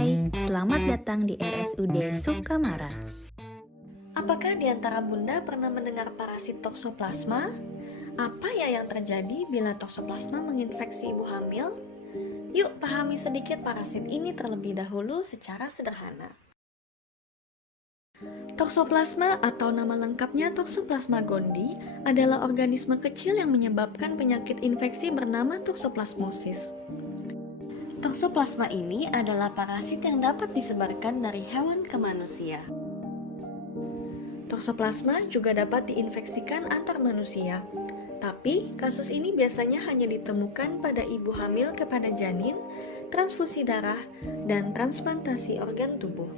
Hai, selamat datang di RSUD Sukamara. Apakah di antara Bunda pernah mendengar parasit toksoplasma? Apa ya yang terjadi bila toksoplasma menginfeksi ibu hamil? Yuk pahami sedikit parasit ini terlebih dahulu secara sederhana. Toksoplasma atau nama lengkapnya Toxoplasma gondii adalah organisme kecil yang menyebabkan penyakit infeksi bernama toksoplasmosis. Toksoplasma ini adalah parasit yang dapat disebarkan dari hewan ke manusia. Toksoplasma juga dapat diinfeksikan antar manusia. Tapi, kasus ini biasanya hanya ditemukan pada ibu hamil kepada janin, transfusi darah, dan transplantasi organ tubuh.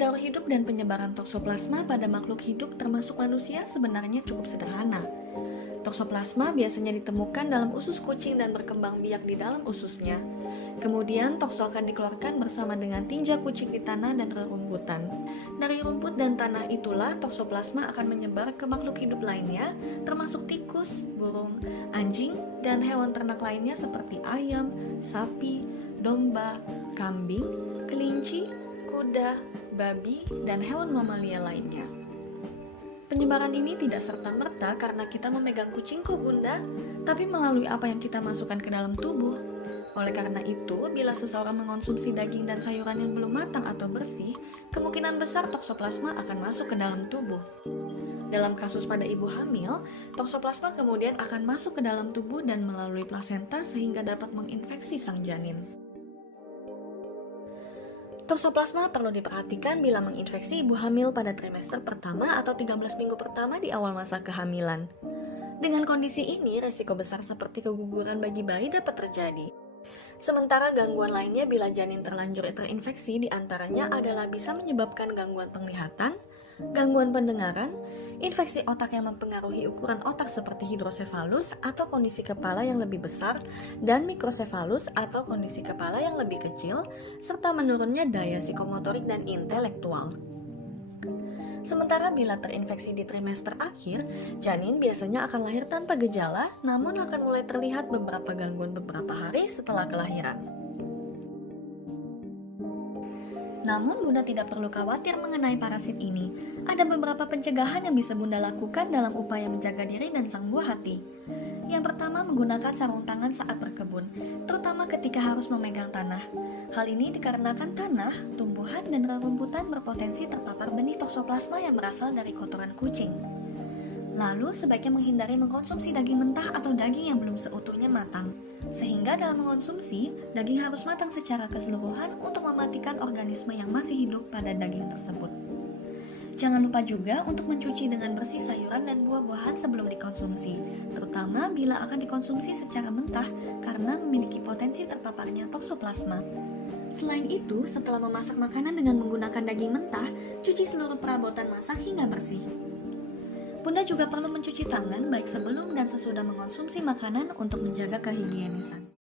Daur hidup dan penyebaran toksoplasma pada makhluk hidup termasuk manusia sebenarnya cukup sederhana. Toksoplasma biasanya ditemukan dalam usus kucing dan berkembang biak di dalam ususnya. Kemudian tokso akan dikeluarkan bersama dengan tinja kucing di tanah dan rerumputan. Dari rumput dan tanah itulah toksoplasma akan menyebar ke makhluk hidup lainnya, termasuk tikus, burung, anjing, dan hewan ternak lainnya seperti ayam, sapi, domba, kambing, kelinci, kuda, babi, dan hewan mamalia lainnya. Penyebaran ini tidak serta-merta karena kita memegang kucingku, Bunda, tapi melalui apa yang kita masukkan ke dalam tubuh. Oleh karena itu, bila seseorang mengonsumsi daging dan sayuran yang belum matang atau bersih, kemungkinan besar toksoplasma akan masuk ke dalam tubuh. Dalam kasus pada ibu hamil, toksoplasma kemudian akan masuk ke dalam tubuh dan melalui plasenta sehingga dapat menginfeksi sang janin. Toksoplasma perlu diperhatikan bila menginfeksi ibu hamil pada trimester pertama atau 13 minggu pertama di awal masa kehamilan. Dengan kondisi ini, resiko besar seperti keguguran bagi bayi dapat terjadi. Sementara gangguan lainnya bila janin terlanjur terinfeksi diantaranya adalah bisa menyebabkan gangguan penglihatan, gangguan pendengaran, infeksi otak yang mempengaruhi ukuran otak seperti hidrosefalus atau kondisi kepala yang lebih besar, dan mikrosefalus atau kondisi kepala yang lebih kecil, serta menurunnya daya psikomotorik dan intelektual. Sementara bila terinfeksi di trimester akhir, janin biasanya akan lahir tanpa gejala, namun akan mulai terlihat beberapa gangguan beberapa hari setelah kelahiran. Namun Bunda tidak perlu khawatir mengenai parasit ini. Ada beberapa pencegahan yang bisa Bunda lakukan dalam upaya menjaga diri dan sang buah hati. Yang pertama, menggunakan sarung tangan saat berkebun, terutama ketika harus memegang tanah. Hal ini dikarenakan tanah, tumbuhan, dan rerumputan berpotensi terpapar benih toksoplasma yang berasal dari kotoran kucing. Lalu, sebaiknya menghindari mengkonsumsi daging mentah atau daging yang belum seutuhnya matang. Sehingga dalam mengonsumsi, daging harus matang secara keseluruhan untuk mematikan organisme yang masih hidup pada daging tersebut. Jangan lupa juga untuk mencuci dengan bersih sayuran dan buah-buahan sebelum dikonsumsi, terutama bila akan dikonsumsi secara mentah karena memiliki potensi terpaparnya toksoplasma. Selain itu, setelah memasak makanan dengan menggunakan daging mentah, cuci seluruh perabotan masak hingga bersih. Bunda juga perlu mencuci tangan baik sebelum dan sesudah mengonsumsi makanan untuk menjaga kehigienisan.